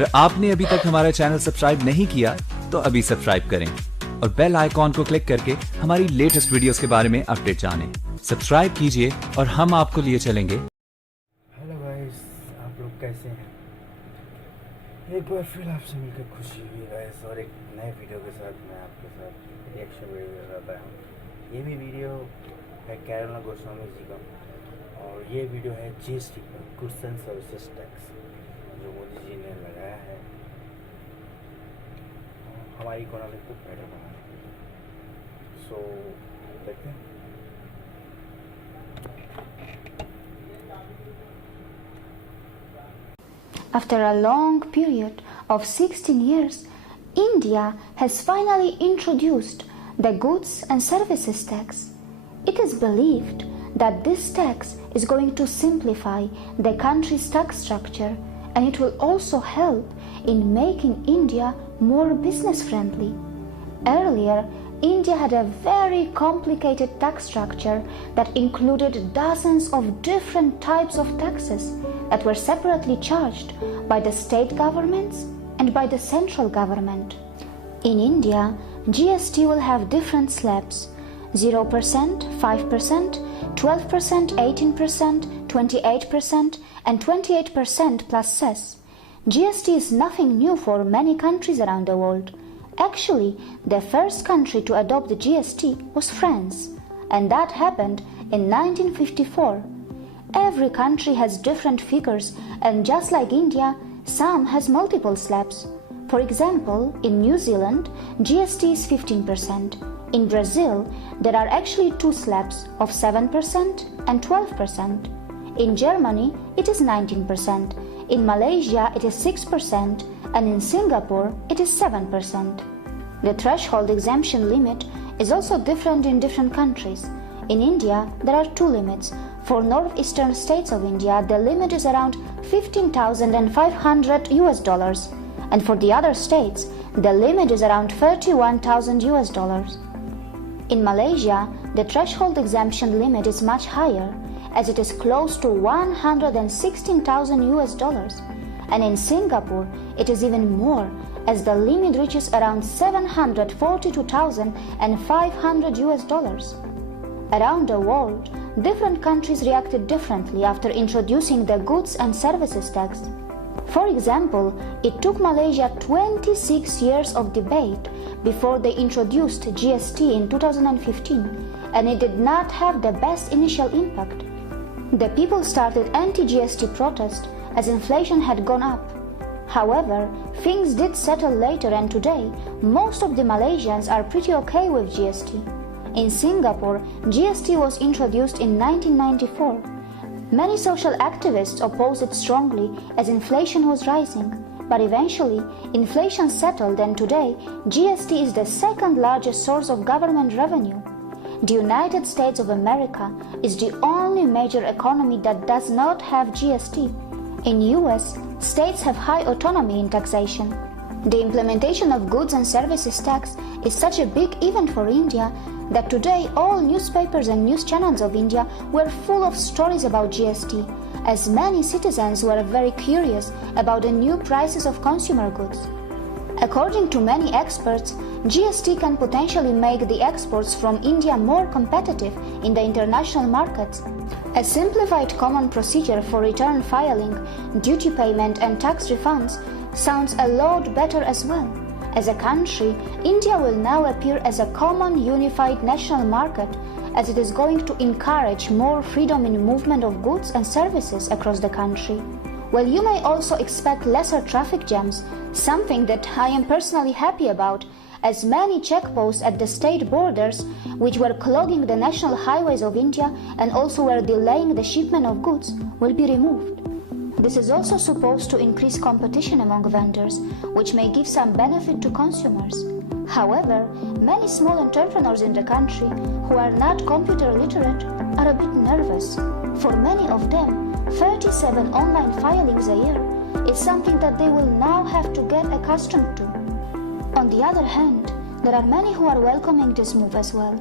अगर आपने अभी तक हमारा चैनल सब्सक्राइब नहीं किया तो अभी सब्सक्राइब करें और बेल आइकॉन को क्लिक करके हमारी लेटेस्ट वीडियोस के बारे में अपडेट जानें। सब्सक्राइब कीजिए और हम आपको लिए चलेंगे। हेलो गाइस, आप लोग कैसे हैं? एक बार फिर आपसे मिलकर खुशी हुई गाइस, और एक नए वीडियो के साथ मैं आपके साथ रिएक्शन वीडियो कर रहा हूँ। ये भी वीडियो है कैरोलिना गोस्वामी जी का, और ये वीडियो है GST पर, गुड्स एंड सर्विसेज टैक्स, जो मोदी जी ने लगाया है हमारी इकोनॉमी को बेटर बनाने। सो देखते हैं। After a long period of 16 years, India has finally introduced the goods and services tax. It is believed that this tax is going to simplify the country's tax structure, and it will also help in making India more business friendly. Earlier, India had a very complicated tax structure that included dozens of different types of taxes that were separately charged by the state governments and by the central government. In India, GST will have different slabs: 0%, 5%, 12%, 18%, 28%, and 28% plus cess. GST is nothing new for many countries around the world. Actually, the first country to adopt the GST was France, and that happened in 1954. Every country has different figures, and just like India, some has multiple slabs. For example, in New Zealand, GST is 15%. In Brazil, there are actually two slabs of 7% and 12%. In Germany, it is 19%. In Malaysia, it is 6%, and in Singapore, it is 7%. The threshold exemption limit is also different in different countries. In India, there are two limits. For northeastern states of India, the limit is around $15,500, and for the other states, the limit is around $31,000. In Malaysia, the threshold exemption limit is much higher, as it is close to $116,000, and in Singapore, it is even more, as the limit reaches around $742,500. Around the world, different countries reacted differently after introducing the goods and services tax. For example, it took Malaysia 26 years of debate before they introduced GST in 2015, and it did not have the best initial impact. The people started anti-GST protest as inflation had gone up. However, things did settle later, and today, most of the Malaysians are pretty okay with GST. In Singapore, GST was introduced in 1994. Many social activists opposed it strongly as inflation was rising, but eventually inflation settled, and today GST is the second largest source of government revenue. The United States of America is the only major economy that does not have GST. In US, states have high autonomy in taxation. The implementation of goods and services tax is such a big event for India that today all newspapers and news channels of India were full of stories about GST, as many citizens were very curious about the new prices of consumer goods. According to many experts, GST can potentially make the exports from India more competitive in the international markets. A simplified common procedure for return filing, duty payment and tax refunds sounds a lot better as well. As a country, India will now appear as a common unified national market, as it is going to encourage more freedom in movement of goods and services across the country. Well, you may also expect lesser traffic jams, something that I am personally happy about, as many checkposts at the state borders, which were clogging the national highways of India and also were delaying the shipment of goods, will be removed. This is also supposed to increase competition among vendors, which may give some benefit to consumers. However, many small entrepreneurs in the country who are not computer literate are a bit nervous. For many of them, 37 online filings a year is something that they will now have to get accustomed to. On the other hand, there are many who are welcoming this move as well.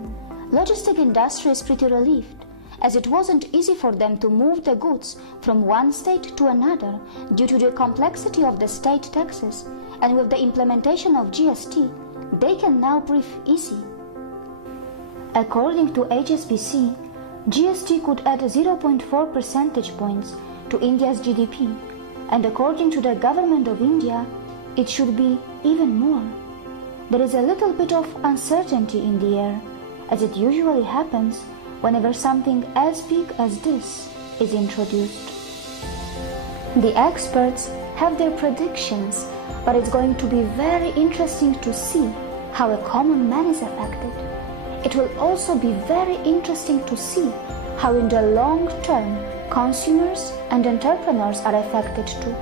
Logistic industry is pretty relieved, as it wasn't easy for them to move the goods from one state to another due to the complexity of the state taxes, and with the implementation of GST, they can now breathe easy. According to HSBC, GST could add 0.4 percentage points to India's GDP, and according to the government of India, it should be even more. There is a little bit of uncertainty in the air, as it usually happens whenever something as big as this is introduced. The experts have their predictions, but it's going to be very interesting to see how a common man is affected. It will also be very interesting to see how in the long term consumers and entrepreneurs are affected too.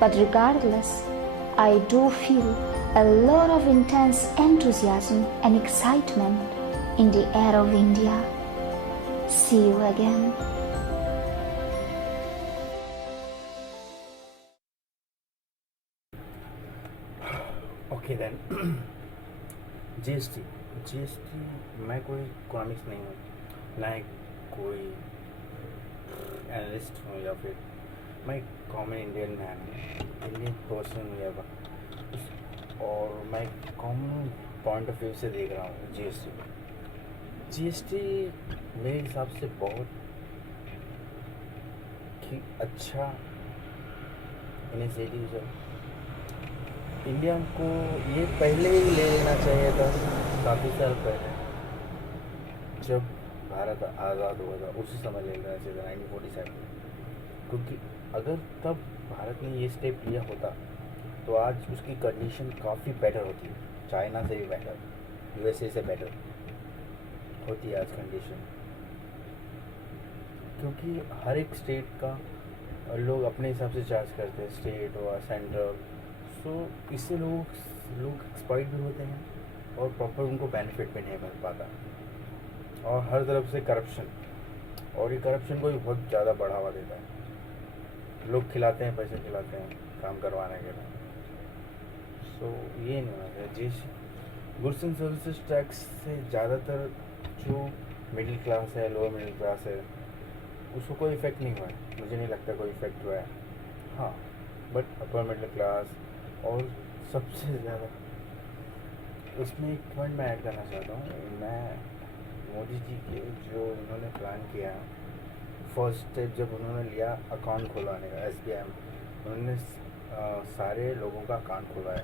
But regardless, I do feel a lot of intense enthusiasm and excitement in the air of India. See you again. Okay then. GST मैं कोई economics नहीं हूँ, ना कोई analyst हूँ, या फिर मैं कॉमन इंडियन मैन हूँ, इंडियन पर्सन हूँ, या और मैं कॉमन पॉइंट ऑफ व्यू से देख रहा हूँ जीएसटी मेरे हिसाब से बहुत ही अच्छा इनिशिएटिव है। इंडिया को ये पहले ही ले लेना चाहिए था, काफ़ी साल पहले जब भारत आज़ाद हुआ था उसी समय ले लेना चाहिए था, 1947 में। क्योंकि अगर तब भारत ने ये स्टेप लिया होता तो आज उसकी कंडीशन काफ़ी बेटर होती है, चाइना से भी बेटर, यूएसए से बेटर होती है आज कंडीशन। क्योंकि हर एक स्टेट का लोग अपने हिसाब से चार्ज करते हैं, स्टेट हुआ, सेंट्रल, सो इससे लोग एक्सप्लॉइट भी होते हैं और प्रॉपर उनको बेनिफिट भी नहीं मिल पाता, और हर तरफ से करप्शन, और ये करप्शन को भी बहुत ज़्यादा बढ़ावा देता है। लोग खिलाते हैं, पैसे खिलाते हैं काम करवाने के लिए। सो ये नहीं होना चाहिए। जिस गुड्स एंड सर्विसेज टैक्स से ज़्यादातर जो मिडिल क्लास है, लोअर मिडिल क्लास है, उसको कोई इफ़ेक्ट नहीं हुआ है, मुझे नहीं लगता कोई इफ़ेक्ट हुआ है। हाँ, बट अपर मिडिल क्लास और सबसे ज़्यादा इसमें एक पॉइंट मैं ऐड करना चाहता हूँ। मैं मोदी जी के जो उन्होंने प्लान किया, फर्स्ट स्टेप जब उन्होंने लिया अकाउंट खुलवाने का, SBI में उन्होंने सारे लोगों का अकाउंट खुलवाया।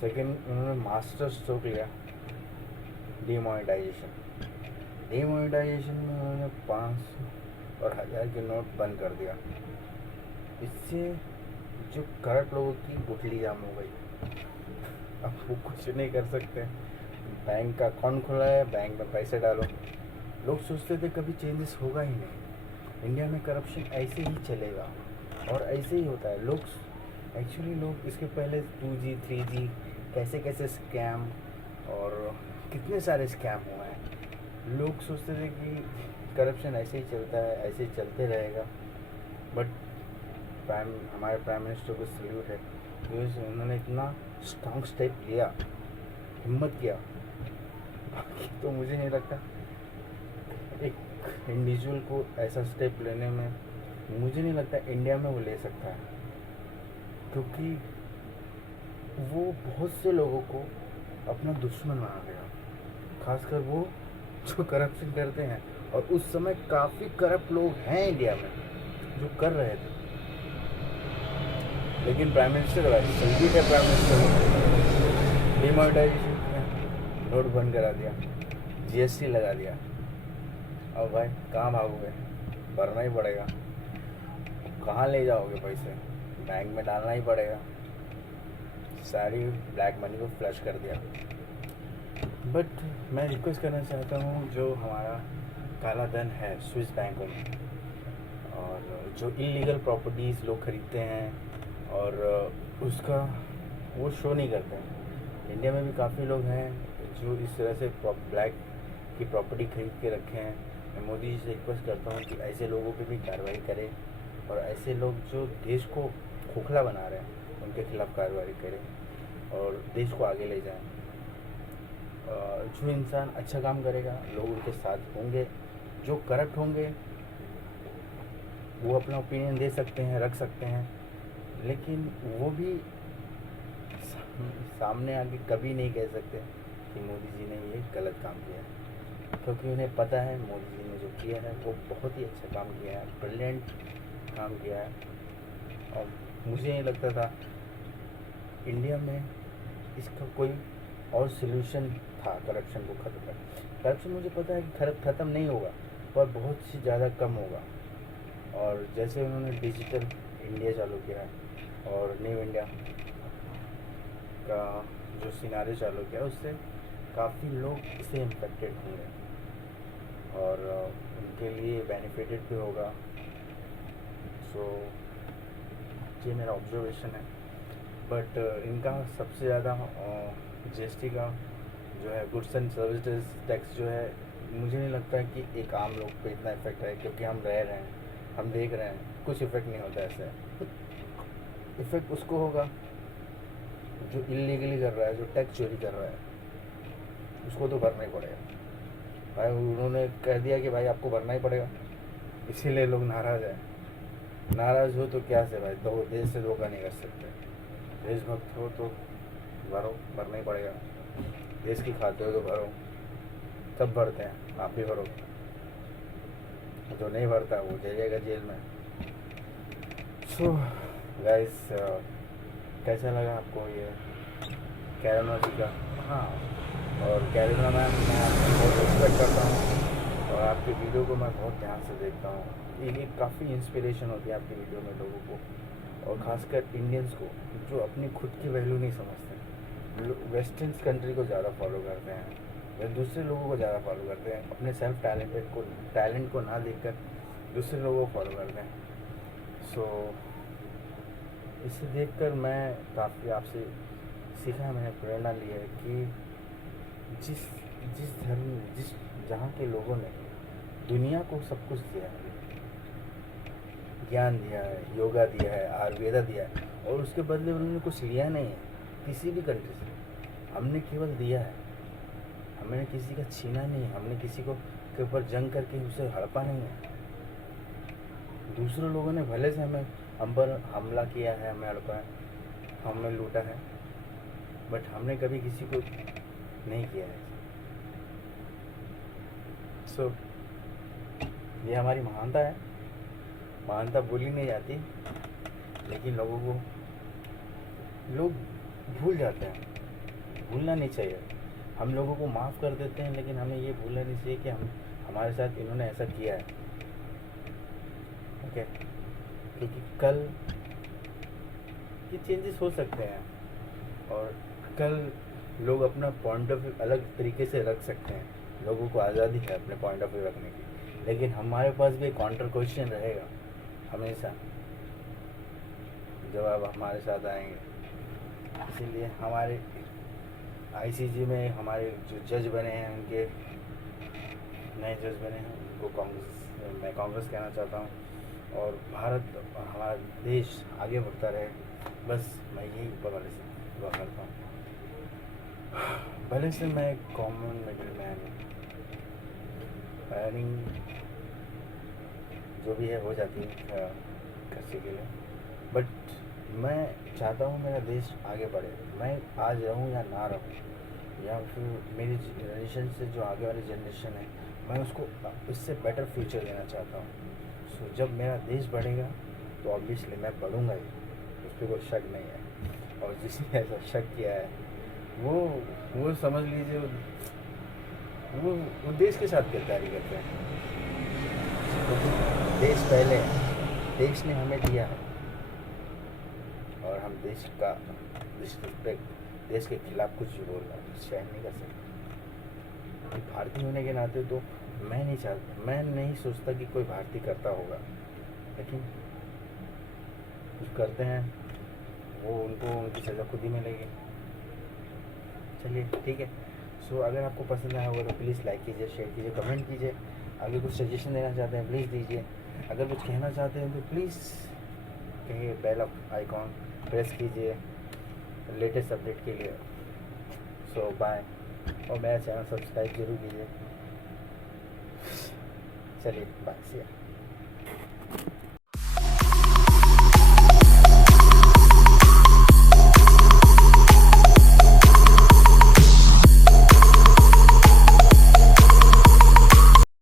सेकंड, उन्होंने मास्टर स्ट्रोक लिया डिमोनेटाइजेशन में उन्होंने 500 और 1000 के नोट बंद कर दिया। इससे जो करप्ट लोगों की गुठली जाम हो गई, अब वो कुछ नहीं कर सकते। बैंक का अकाउंट खुला है, बैंक में पैसे डालो। लोग सोचते थे कभी चेंजेस होगा ही नहीं, इंडिया में करप्शन ऐसे ही चलेगा और ऐसे ही होता है। लोग इसके पहले 2G 3G कैसे स्कैम और कितने सारे स्कैम हुए हैं। लोग सोचते थे कि करप्शन ऐसे ही चलता है, ऐसे ही चलते रहेगा। बट हमारे प्राइम मिनिस्टर को सल्यूट है, क्योंकि उन्होंने इतना स्ट्रॉन्ग स्टेप लिया, हिम्मत किया। बाकी तो मुझे नहीं लगता एक इंडिविजुअल को ऐसा स्टेप लेने में, मुझे नहीं लगता इंडिया में वो ले सकता है, क्योंकि वो बहुत से लोगों को अपना दुश्मन बना देगा, खासकर वो जो करप्शन करते हैं। और उस समय काफ़ी करप्ट लोग हैं इंडिया में जो कर रहे थे, लेकिन प्राइम मिनिस्टर संगीत है, प्राइम मिनिस्टर डिमोनेटाइजेशन किया, नोट बंद करा दिया, GST लगा दिया। अब भाई कहाँ भागोगे, भरना ही पड़ेगा। कहाँ ले जाओगे पैसे, बैंक में डालना ही पड़ेगा। सारी ब्लैक मनी को फ्लश कर दिया। बट मैं रिक्वेस्ट करना चाहता हूँ, जो हमारा काला धन है स्विस बैंकों में, और जो इलीगल प्रॉपर्टीज़ लोग खरीदते हैं और उसका वो शो नहीं करते हैं। इंडिया में भी काफ़ी लोग हैं जो इस तरह से ब्लैक की प्रॉपर्टी खरीद के रखे हैं। मैं मोदी जी से रिक्वेस्ट करता हूँ कि ऐसे लोगों पे भी कार्रवाई करें, और ऐसे लोग जो देश को खोखला बना रहे हैं उनके खिलाफ़ कार्रवाई करें और देश को आगे ले जाएं। जो इंसान अच्छा काम करेगा लोग उनके साथ होंगे, जो करप्ट होंगे वो अपना ओपिनियन दे सकते हैं, रख सकते हैं, लेकिन वो भी सामने आके कभी नहीं कह सकते कि मोदी जी ने ये गलत काम किया है, क्योंकि उन्हें पता है मोदी जी ने जो किया है वो बहुत ही अच्छा काम किया है, ब्रिलियंट काम किया है। और मुझे नहीं लगता था इंडिया में इसका कोई और सलूशन था करप्शन को ख़त्म करना। करप्शन मुझे पता है कि ख़त्म नहीं होगा, पर बहुत ही ज़्यादा कम होगा। और जैसे उन्होंने डिजिटल इंडिया चालू किया है और न्यू इंडिया का जो सिनारियो चालू किया, उससे काफ़ी लोग इससे इम्पेक्टेड होंगे और उनके लिए बेनिफिटेड भी होगा। सो ये मेरा ऑब्जर्वेशन है। बट इनका सबसे ज़्यादा GST का जो है गुड्स एंड सर्विसेज टैक्स जो है, मुझे नहीं लगता है कि एक आम लोग पे इतना इफेक्ट है, क्योंकि हम रह रहे हैं, हम देख रहे हैं, कुछ इफेक्ट नहीं होता ऐसे। इफेक्ट उसको होगा जो इलीगली कर रहा है, जो टैक्स चोरी कर रहा है, उसको तो भरना ही पड़ेगा भाई। उन्होंने कह दिया कि भाई आपको भरना ही पड़ेगा, इसीलिए लोग नाराज़ हैं। नाराज़ हो तो क्या से भाई, तो देश से धोखा नहीं कर सकते। देशभक्त हो तो भरो, भरना ही पड़ेगा। देश की खाते हो तो भरो, सब भरते हैं, आप भी भरो। जो नहीं भरता वो जाइएगा जेल में। सो गाइस, कैसा लगा आपको ये कैरोना जी का? हाँ, और कैरोना मैम मैं आपको बहुत रिस्पेक्ट करता हूँ और आपकी वीडियो को मैं बहुत ध्यान से देखता हूँ। ये काफ़ी इंस्पिरेशन होती है आपकी वीडियो में लोगों को, और ख़ासकर इंडियंस को जो अपनी खुद की वैल्यू नहीं समझते। वेस्टर्न कंट्री को ज़्यादा फॉलो करते हैं या दूसरे लोगों को ज़्यादा फॉलो करते हैं, अपने सेल्फ टैलेंट को ना देखकर दूसरे लोगों को फॉलो करते हैं। सो इसे देखकर मैं काफ़ी आपसे सीखा है, मैंने प्रेरणा ली है कि जिस धर्म जहाँ के लोगों ने दुनिया को सब कुछ दिया है, ज्ञान दिया है, योगा दिया है, आयुर्वेदा दिया है, और उसके बदले उन्होंने कुछ लिया नहीं है किसी भी कंट्री से। हमने केवल दिया है, हमने किसी का छीना नहीं है, हमने किसी को के ऊपर जंग करके उसे हड़पा नहीं है। दूसरे लोगों ने भले से हम पर हमला किया है, हमें हड़पा है, हमें लूटा है, बट हमने कभी किसी को नहीं किया है। सो ये हमारी महानता है। महानता बोली नहीं जाती, लेकिन लोग भूल जाते हैं। भूलना नहीं चाहिए। हम लोगों को माफ़ कर देते हैं, लेकिन हमें ये भूलना नहीं चाहिए कि हमारे साथ इन्होंने ऐसा किया है। ओके, क्योंकि कल ये चेंजेस हो सकते हैं और कल लोग अपना पॉइंट ऑफ व्यू अलग तरीके से रख सकते हैं। लोगों को आज़ादी है अपने पॉइंट ऑफ व्यू रखने की, लेकिन हमारे पास भी काउंटर क्वेश्चन रहेगा हमेशा जब आप हमारे साथ आएंगे। इसीलिए हमारे ICJ में हमारे जो जज बने हैं, उनके नए जज बने हैं, उनको मैं कांग्रेस कहना चाहता हूँ, और भारत हमारा देश आगे बढ़ता रहे, बस मैं यही ऊपर वाले से दुआ करता हूँ। भले से मैं कॉमन मिडिल मैन हूँ, अर्निंग जो भी है हो जाती है खर्चे के लिए, बट मैं चाहता हूँ मेरा देश आगे बढ़े। मैं आज रहूँ या ना रहूँ, या फिर मेरी जनरेशन से जो आगे वाली जनरेशन है, मैं उसको इससे बेटर फ्यूचर देना चाहता हूँ। सो जब मेरा देश बढ़ेगा तो ऑब्वियसली मैं बढ़ूँगा ही, उस पर कोई शक नहीं है। और जिसने ऐसा शक किया है वो समझ लीजिए वो देश के साथ गद्दारी करते हैं। तो देश पहले है, देश ने हमें दिया है, और हम देश का डिसरिस्पेक्ट, देश के खिलाफ कुछ भी बोलना सहन नहीं कर सकते। भारतीय होने के नाते तो मैं नहीं सोचता कि कोई भारतीय करता होगा, लेकिन कुछ करते हैं वो उनको उनकी सज़ा खुद ही मिलेगी। चलिए ठीक है। सो अगर आपको पसंद आया होगा तो प्लीज़ लाइक कीजिए, शेयर कीजिए, कमेंट कीजिए। अगर कुछ सजेशन देना चाहते हैं प्लीज़ दीजिए। अगर कुछ कहना चाहते हैं तो प्लीज़ कहिए, बेल आइकॉन प्रेस कीजिए लेटेस्ट अपडेट के लिए। सो बाय, और मेरा चैनल सब्सक्राइब जरूर कीजिए। चलिए बाय, see ya।